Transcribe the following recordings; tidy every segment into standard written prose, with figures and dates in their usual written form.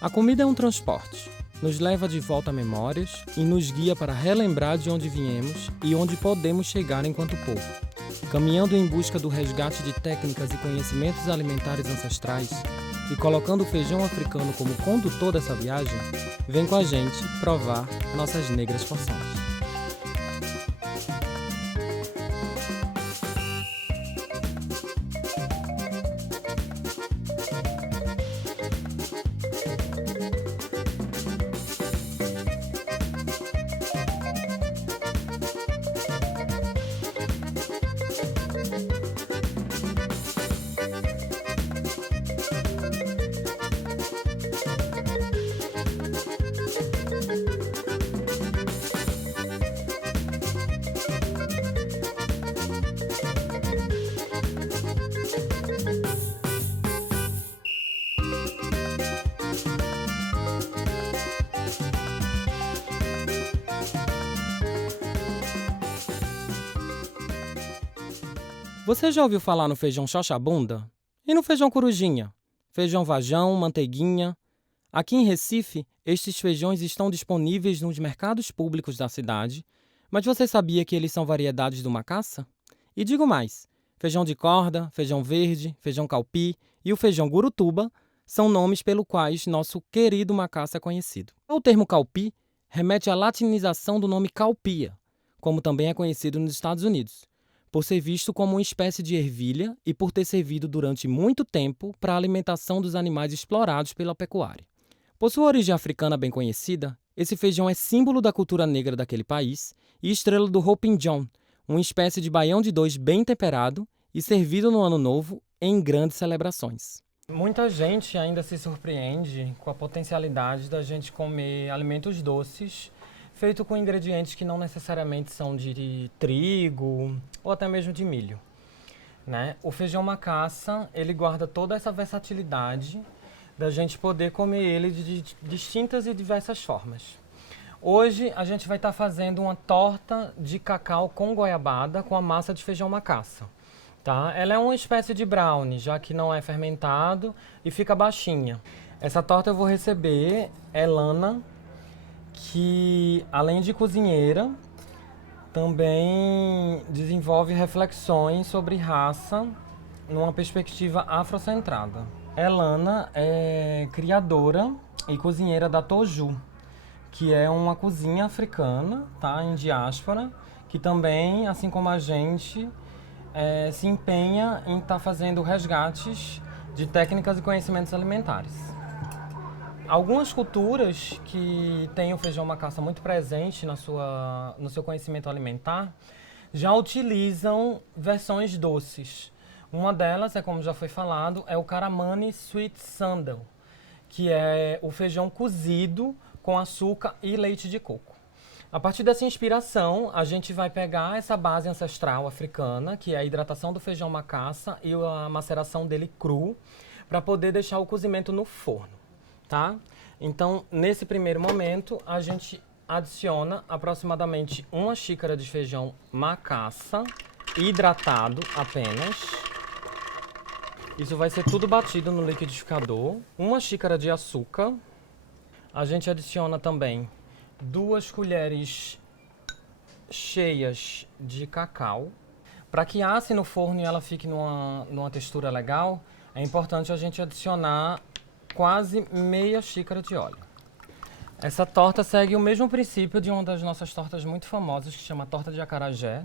A comida é um transporte. Nos leva de volta a memórias e nos guia para relembrar de onde viemos e onde podemos chegar enquanto povo. Caminhando em busca do resgate de técnicas e conhecimentos alimentares ancestrais e colocando o feijão africano como condutor dessa viagem, vem com a gente provar nossas negras porções. Você já ouviu falar no feijão xoxabunda? E no feijão corujinha? Feijão vajão, manteiguinha? Aqui em Recife, estes feijões estão disponíveis nos mercados públicos da cidade, mas você sabia que eles são variedades do macaça? E digo mais, feijão de corda, feijão verde, feijão calpi e o feijão gurutuba são nomes pelos quais nosso querido macaça é conhecido. O termo calpi remete à latinização do nome calpia, como também é conhecido nos Estados Unidos, por ser visto como uma espécie de ervilha e por ter servido durante muito tempo para a alimentação dos animais explorados pela pecuária. Por sua origem africana bem conhecida, esse feijão é símbolo da cultura negra daquele país e estrela do Houpinjon, uma espécie de baião de dois bem temperado e servido no Ano Novo em grandes celebrações. Muita gente ainda se surpreende com a potencialidade da gente comer alimentos doces feito com ingredientes que não necessariamente são de trigo ou até mesmo de milho, né? O feijão macaça, ele guarda toda essa versatilidade da gente poder comer ele de distintas e diversas formas. Hoje a gente vai estar fazendo uma torta de cacau com goiabada com a massa de feijão macaça, tá? Ela é uma espécie de brownie, já que não é fermentado e fica baixinha. Essa torta eu vou receber Elana, que além de cozinheira, também desenvolve reflexões sobre raça numa perspectiva afrocentrada. Elana é criadora e cozinheira da Toju, que é uma cozinha africana, tá, em diáspora, que também, assim como a gente, se empenha em estar fazendo resgates de técnicas e conhecimentos alimentares. Algumas culturas que têm o feijão macaça muito presente no seu conhecimento alimentar já utilizam versões doces. Uma delas, como já foi falado, é o Karamani Sweet Sandal, que é o feijão cozido com açúcar e leite de coco. A partir dessa inspiração, a gente vai pegar essa base ancestral africana, que é a hidratação do feijão macaça e a maceração dele cru, para poder deixar o cozimento no forno. Tá? Então, nesse primeiro momento, a gente adiciona aproximadamente 1 xícara de feijão macaça, hidratado apenas. Isso vai ser tudo batido no liquidificador. 1 xícara de açúcar. A gente adiciona também 2 colheres cheias de cacau. Para que asse no forno e ela fique numa textura legal, é importante a gente adicionar quase meia xícara de óleo. Essa torta segue o mesmo princípio de uma das nossas tortas muito famosas, que chama torta de acarajé,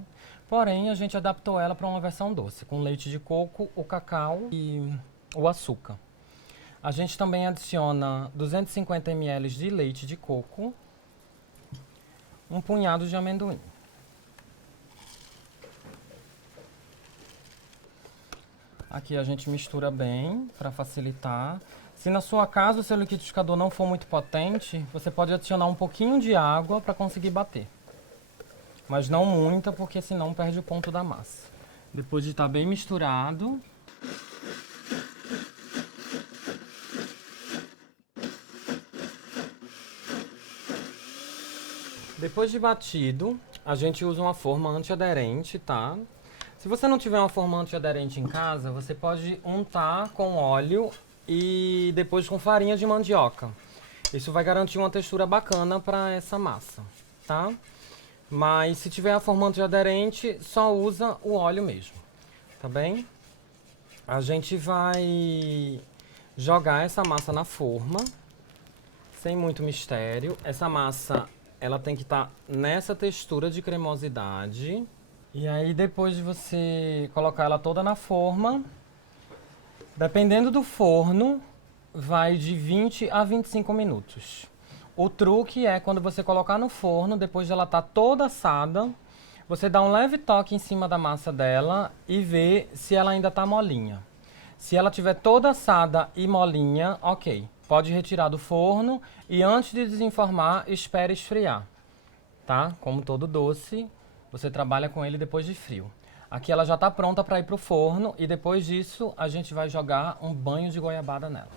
porém a gente adaptou ela para uma versão doce, com leite de coco, o cacau e o açúcar. A gente também adiciona 250 ml de leite de coco, um punhado de amendoim. Aqui a gente mistura bem para facilitar. Se na sua casa o seu liquidificador não for muito potente, você pode adicionar um pouquinho de água para conseguir bater. Mas não muita, porque senão perde o ponto da massa. Depois de estar bem misturado, depois de batido, a gente usa uma forma antiaderente, tá? Se você não tiver uma forma antiaderente em casa, você pode untar com óleo e depois com farinha de mandioca. Isso vai garantir uma textura bacana para essa massa, tá? Mas se tiver a formante aderente, só usa o óleo mesmo, tá bem? A gente vai jogar essa massa na forma, sem muito mistério. Essa massa, ela tem que estar nessa textura de cremosidade. E aí, depois de você colocar ela toda na forma, dependendo do forno, vai de 20 a 25 minutos. O truque é quando você colocar no forno, depois de ela estar toda assada, você dá um leve toque em cima da massa dela e vê se ela ainda está molinha. Se ela estiver toda assada e molinha, ok. Pode retirar do forno e antes de desenformar, espere esfriar, tá? Como todo doce, você trabalha com ele depois de frio. Aqui ela já está pronta para ir para o forno e depois disso a gente vai jogar um banho de goiabada nela.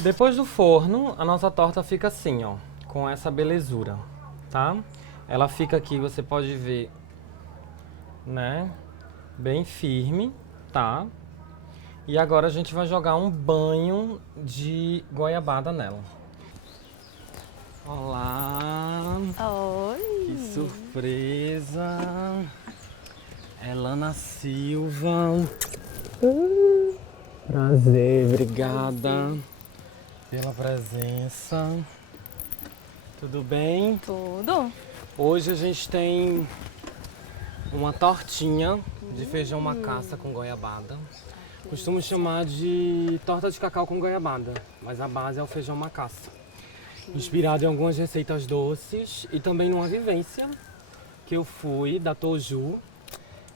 Depois do forno, a nossa torta fica assim, ó, com essa belezura, tá? Ela fica aqui, você pode ver, né, bem firme, tá? E agora a gente vai jogar um banho de goiabada nela. Olá! Oi! Que surpresa! Elana Silva. Prazer, obrigada pela presença. Tudo bem? Tudo? Hoje a gente tem uma tortinha de feijão macaça com goiabada. Costumo chamar de torta de cacau com goiabada, mas a base é o feijão macaça. Inspirado em algumas receitas doces e também numa vivência que eu fui da Toju,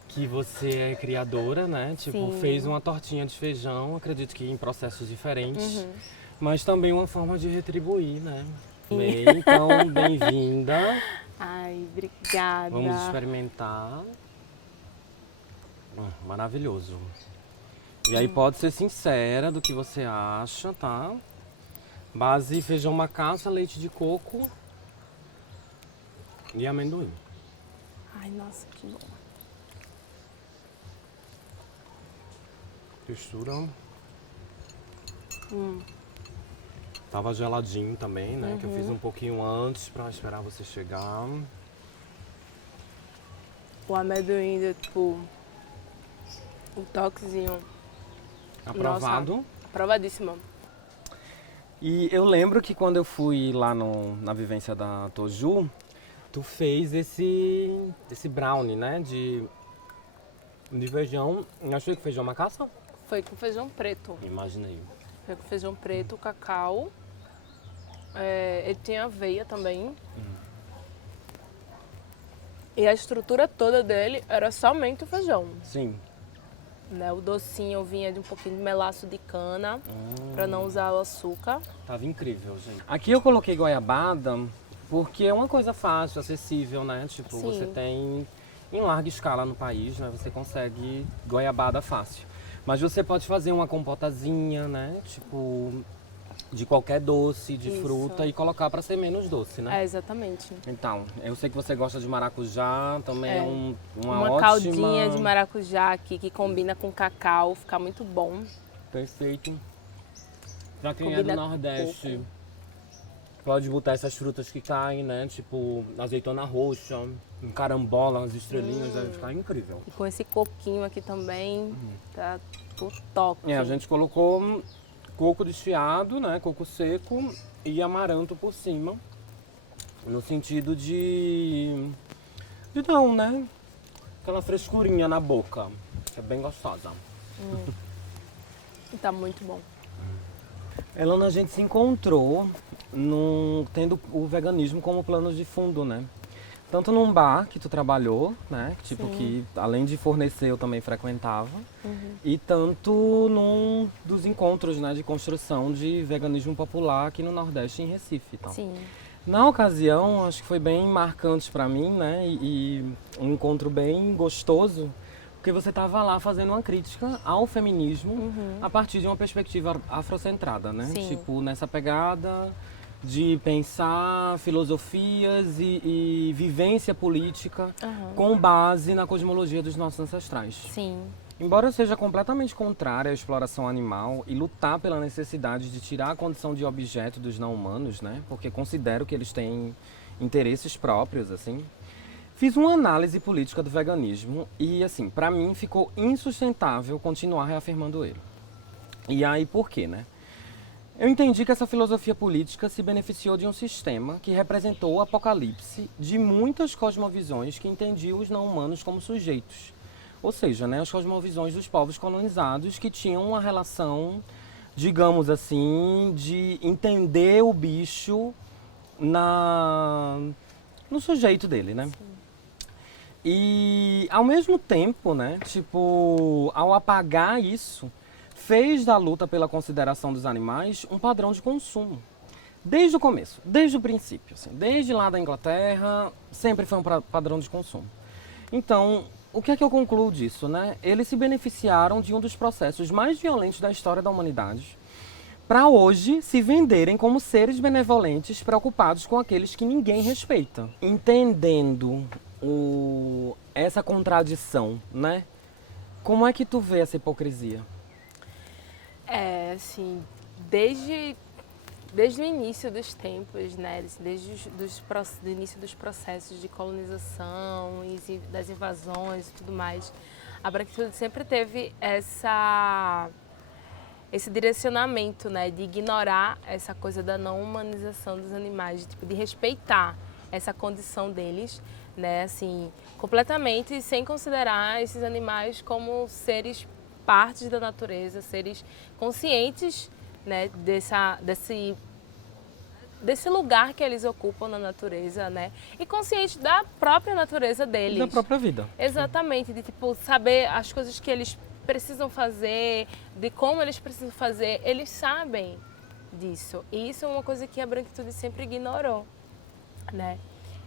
que você é criadora, né? Tipo, Sim. fez uma tortinha de feijão, acredito que em processos diferentes, mas também uma forma de retribuir, né? Bem, então, bem-vinda. Ai, obrigada. Vamos experimentar. Maravilhoso. E aí pode ser sincera do que você acha, tá? Base feijão macaça, leite de coco e amendoim. Ai, nossa, que bom. Textura. Tava geladinho também, né? Que eu fiz um pouquinho antes pra esperar você chegar. O amendoim deu, tipo, o toquezinho. Aprovado. Nossa, aprovadíssimo. E eu lembro que quando eu fui lá na vivência da Toju, tu fez esse brownie, né? De feijão. Eu achei que feijão macaça? Foi com feijão preto. Imaginei. Foi com feijão preto, cacau. Ele tinha aveia também. E a estrutura toda dele era somente o feijão. Sim. Né? O docinho vinha de um pouquinho de melaço de cana, para não usar o açúcar. Tava incrível, gente. Aqui eu coloquei goiabada porque é uma coisa fácil, acessível, né? Tipo, Sim. você tem em larga escala no país, né? Você consegue goiabada fácil. Mas você pode fazer uma compotazinha, né? Tipo, de qualquer doce, de Isso. fruta e colocar para ser menos doce, né? Exatamente. Então, eu sei que você gosta de maracujá, também é uma Uma ótima... caldinha de maracujá aqui que combina com cacau, fica muito bom. Perfeito. Pra quem é Combina do com Nordeste, coco. pode botar essas frutas que caem, né? Tipo azeitona roxa, um carambola, umas estrelinhas, deve ficar incrível. E com esse coquinho aqui também, tá o toque. A gente colocou coco desfiado, né? Coco seco e amaranto por cima. No sentido de não, né? Aquela frescurinha na boca, que é bem gostosa. E tá muito bom. Elana, a gente se encontrou tendo o veganismo como plano de fundo, né? Tanto num bar que tu trabalhou, né? Tipo, que além de fornecer eu também frequentava. E tanto num dos encontros, né, de construção de veganismo popular aqui no Nordeste, em Recife. Então. Sim. Na ocasião, acho que foi bem marcante pra mim, né? E um encontro bem gostoso, porque você estava lá fazendo uma crítica ao feminismo a partir de uma perspectiva afrocentrada, né? Sim. Tipo, nessa pegada de pensar filosofias e vivência política com base na cosmologia dos nossos ancestrais. Sim. Embora eu seja completamente contrária à exploração animal e lutar pela necessidade de tirar a condição de objeto dos não-humanos, né? Porque considero que eles têm interesses próprios, assim. Fiz uma análise política do veganismo e, assim, para mim ficou insustentável continuar reafirmando ele. E aí, por quê, né? Eu entendi que essa filosofia política se beneficiou de um sistema que representou o apocalipse de muitas cosmovisões que entendiam os não-humanos como sujeitos. Ou seja, né, as cosmovisões dos povos colonizados que tinham uma relação, digamos assim, de entender o bicho no sujeito dele, né? Sim. E ao mesmo tempo, né, tipo, ao apagar isso, fez da luta pela consideração dos animais um padrão de consumo. Desde o começo, desde o princípio, assim, desde lá da Inglaterra, sempre foi um padrão de consumo. Então, o que é que eu concluo disso, né? Eles se beneficiaram de um dos processos mais violentos da história da humanidade para hoje se venderem como seres benevolentes preocupados com aqueles que ninguém respeita. Entendendo essa contradição, né? Como é que tu vê essa hipocrisia? Assim, desde o início dos tempos, né? Desde do início dos processos de colonização, das invasões e tudo mais, a branquitude sempre teve esse direcionamento, né, de ignorar essa coisa da não humanização dos animais, de respeitar essa condição deles, né, assim, completamente sem considerar esses animais como seres partes da natureza, seres conscientes, né, desse lugar que eles ocupam na natureza, né, e conscientes da própria natureza deles. Da própria vida. Exatamente, de saber as coisas que eles precisam fazer, de como eles precisam fazer, eles sabem disso. E isso é uma coisa que a branquitude sempre ignorou, né?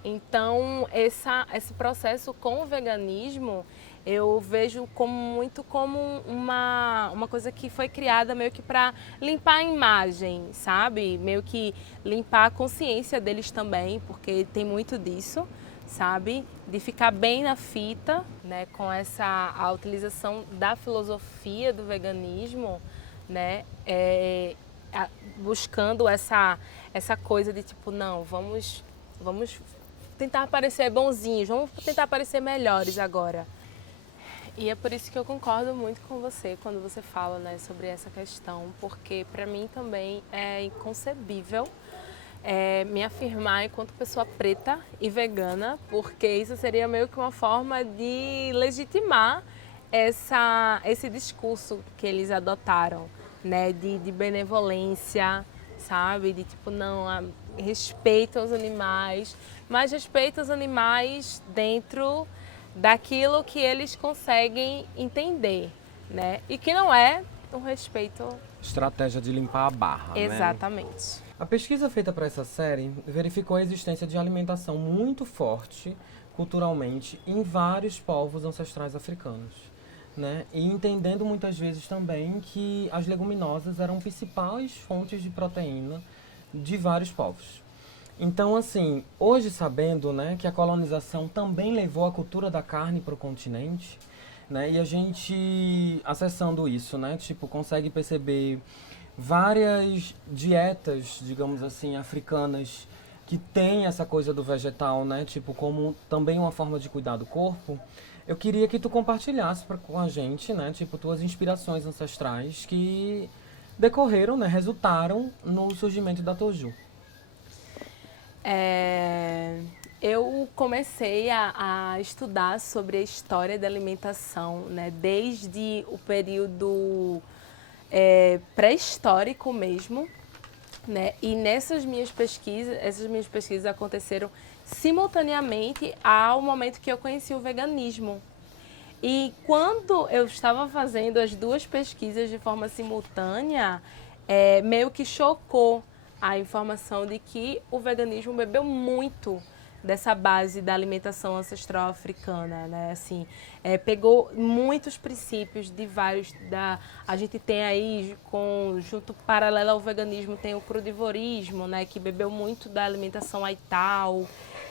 Então, esse processo com o veganismo, eu vejo muito como uma coisa que foi criada meio que para limpar a imagem, sabe? Meio que limpar a consciência deles também, porque tem muito disso, sabe? De ficar bem na fita, né? Com a utilização da filosofia do veganismo, né? Buscando essa coisa de não, vamos tentar parecer bonzinhos, vamos tentar parecer melhores agora. E é por isso que eu concordo muito com você quando você fala, né, sobre essa questão, porque para mim também é inconcebível me afirmar enquanto pessoa preta e vegana, porque isso seria meio que uma forma de legitimar esse discurso que eles adotaram, né, de benevolência, sabe, de não, respeita os animais, mas respeita os animais dentro daquilo que eles conseguem entender, né, e que não é um respeito. Estratégia de limpar a barra, Exatamente. né? A pesquisa feita para essa série verificou a existência de alimentação muito forte, culturalmente, em vários povos ancestrais africanos, né? E entendendo muitas vezes também que as leguminosas eram principais fontes de proteína de vários povos. Então, assim, hoje sabendo, né, que a colonização também levou a cultura da carne para o continente, né, e a gente acessando isso, né, consegue perceber várias dietas, digamos assim, africanas que tem essa coisa do vegetal, né, como também uma forma de cuidar do corpo. Eu queria que tu compartilhasse com a gente, né, tuas inspirações ancestrais que decorreram, né, resultaram no surgimento da Toju. Eu comecei a estudar sobre a história da alimentação, né, desde o período pré-histórico mesmo, né, e essas minhas pesquisas aconteceram simultaneamente ao momento que eu conheci o veganismo. E quando eu estava fazendo as duas pesquisas de forma simultânea, meio que chocou a informação de que o veganismo bebeu muito dessa base da alimentação ancestral africana, né? Assim, pegou muitos princípios de vários. A gente tem aí, junto paralelo ao veganismo, tem o crudivorismo, né? Que bebeu muito da alimentação aital.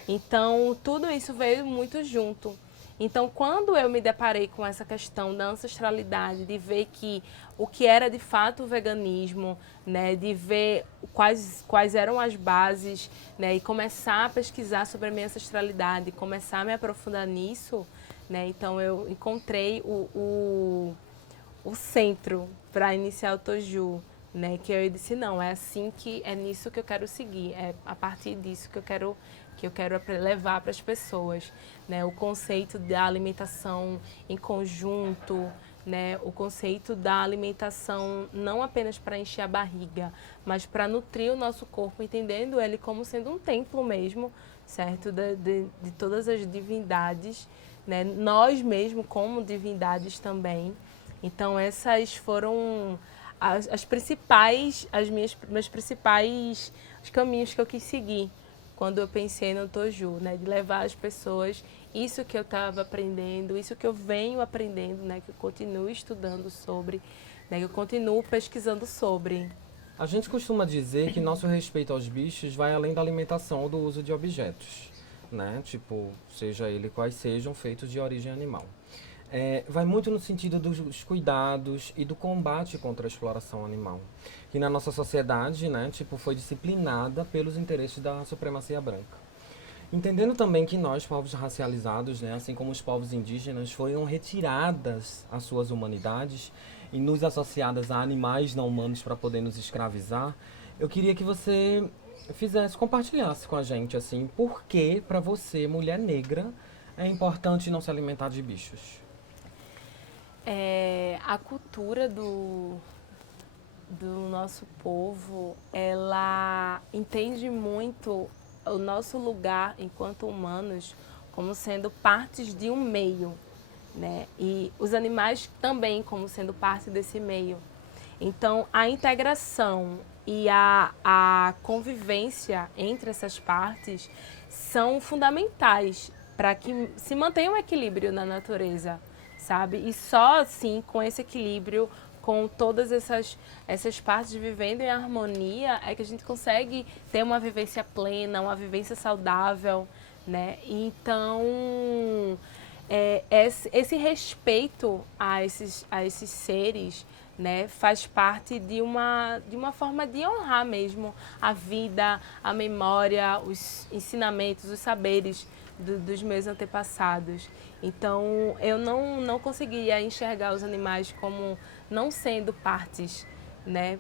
Então, tudo isso veio muito junto. Então, quando eu me deparei com essa questão da ancestralidade, de ver que o que era de fato o veganismo, né, de ver quais eram as bases, né, e começar a pesquisar sobre a minha ancestralidade, começar a me aprofundar nisso, né, então eu encontrei o centro para iniciar o Toju, né, que eu disse, não, é assim que é nisso que eu quero seguir, é a partir disso que eu quero levar para as pessoas, né, o conceito da alimentação em conjunto, né, o conceito da alimentação não apenas para encher a barriga, mas para nutrir o nosso corpo, entendendo ele como sendo um templo mesmo, certo, de todas as divindades, né, nós mesmos como divindades também. Então essas foram meus principais os caminhos que eu quis seguir quando eu pensei no Toju, né, de levar às pessoas isso que eu estava aprendendo, isso que eu venho aprendendo, né, que eu continuo estudando sobre, né, que eu continuo pesquisando sobre. A gente costuma dizer que nosso respeito aos bichos vai além da alimentação ou do uso de objetos, né? Tipo, seja ele quais sejam, feitos de origem animal. Vai muito no sentido dos cuidados e do combate contra a exploração animal, que na nossa sociedade, né, tipo, foi disciplinada pelos interesses da supremacia branca. Entendendo também que nós, povos racializados, né, assim como os povos indígenas, foram retiradas as suas humanidades e nos associadas a animais não humanos para poder nos escravizar, eu queria que você compartilhasse com a gente, assim, por que, para você, mulher negra, é importante não se alimentar de bichos. A cultura do nosso povo, ela entende muito o nosso lugar enquanto humanos como sendo partes de um meio, né? E os animais também como sendo parte desse meio. Então, a integração e a convivência entre essas partes são fundamentais para que se mantenha um equilíbrio na natureza, sabe? E só assim, com esse equilíbrio, com todas essas partes vivendo em harmonia, é que a gente consegue ter uma vivência plena, uma vivência saudável, né? Então, esse respeito a esses seres, né, faz parte de uma forma de honrar mesmo a vida, a memória, os ensinamentos, os saberes dos meus antepassados. Então, eu não conseguiria enxergar os animais como não sendo partes, né,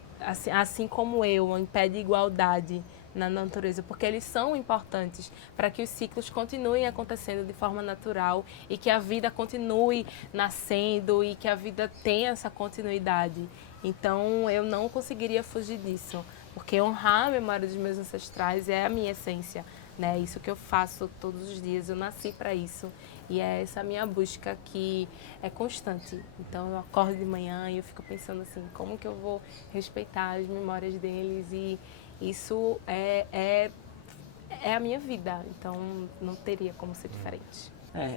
assim como eu, em pé de igualdade na natureza, porque eles são importantes para que os ciclos continuem acontecendo de forma natural e que a vida continue nascendo e que a vida tenha essa continuidade. Então, eu não conseguiria fugir disso, porque honrar a memória dos meus ancestrais é a minha essência, né? Isso que eu faço todos os dias, eu nasci para isso. E é essa minha busca que é constante. Então eu acordo de manhã e eu fico pensando assim, como que eu vou respeitar as memórias deles, e isso é a minha vida, então não teria como ser diferente.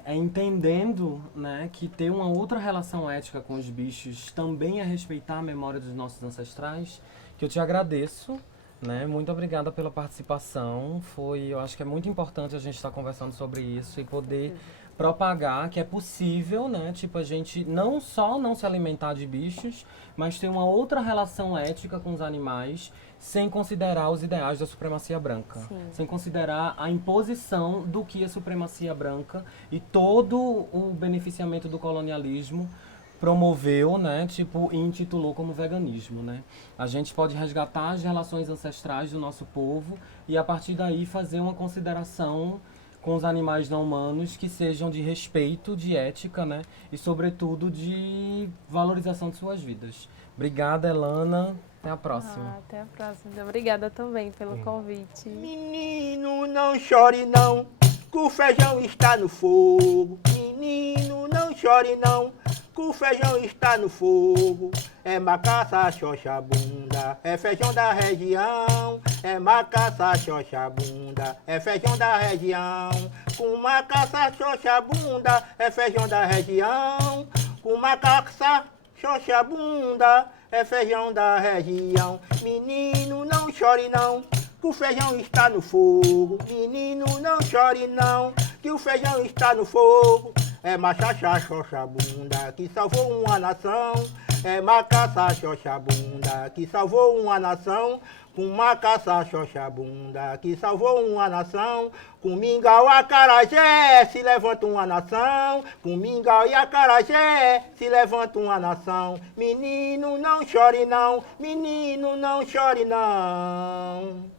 Entendendo, né, que ter uma outra relação ética com os bichos também é respeitar a memória dos nossos ancestrais, que eu te agradeço, né, muito obrigada pela participação. Eu acho que é muito importante a gente estar conversando sobre isso e poder propagar que é possível, né, tipo, a gente não só não se alimentar de bichos, mas ter uma outra relação ética com os animais, sem considerar os ideais da supremacia branca. Sim. Sem considerar a imposição do que é supremacia branca e todo o beneficiamento do colonialismo promoveu, né, tipo, e intitulou como veganismo, né? A gente pode resgatar as relações ancestrais do nosso povo e, a partir daí, fazer uma consideração com os animais não humanos que sejam de respeito, de ética, né? E, sobretudo, de valorização de suas vidas. Obrigada, Elana. Até a próxima. Até a próxima. Obrigada também pelo convite. Menino, não chore não, que o feijão está no fogo. Menino, não chore não, que o feijão está no fogo. É macaça, xoxa, bunda, é feijão da região. É macaça, xoxa, bunda, é feijão da região. Com macaça, xoxa, bunda, é feijão da região. Com macaça, xoxa, bunda, é feijão da região. Menino, não chore não, que o feijão está no fogo. Menino, não chore não, que o feijão está no fogo. É Machachá, Xoxa Bunda, que salvou uma nação. É Macaça, Xoxa Bunda, que salvou uma nação. Com Macaça, Xoxa Bunda, que salvou uma nação. Com Mingau, Acarajé, se levanta uma nação. Com Mingau e Acarajé, se levanta uma nação. Menino, não chore não, menino, não chore não.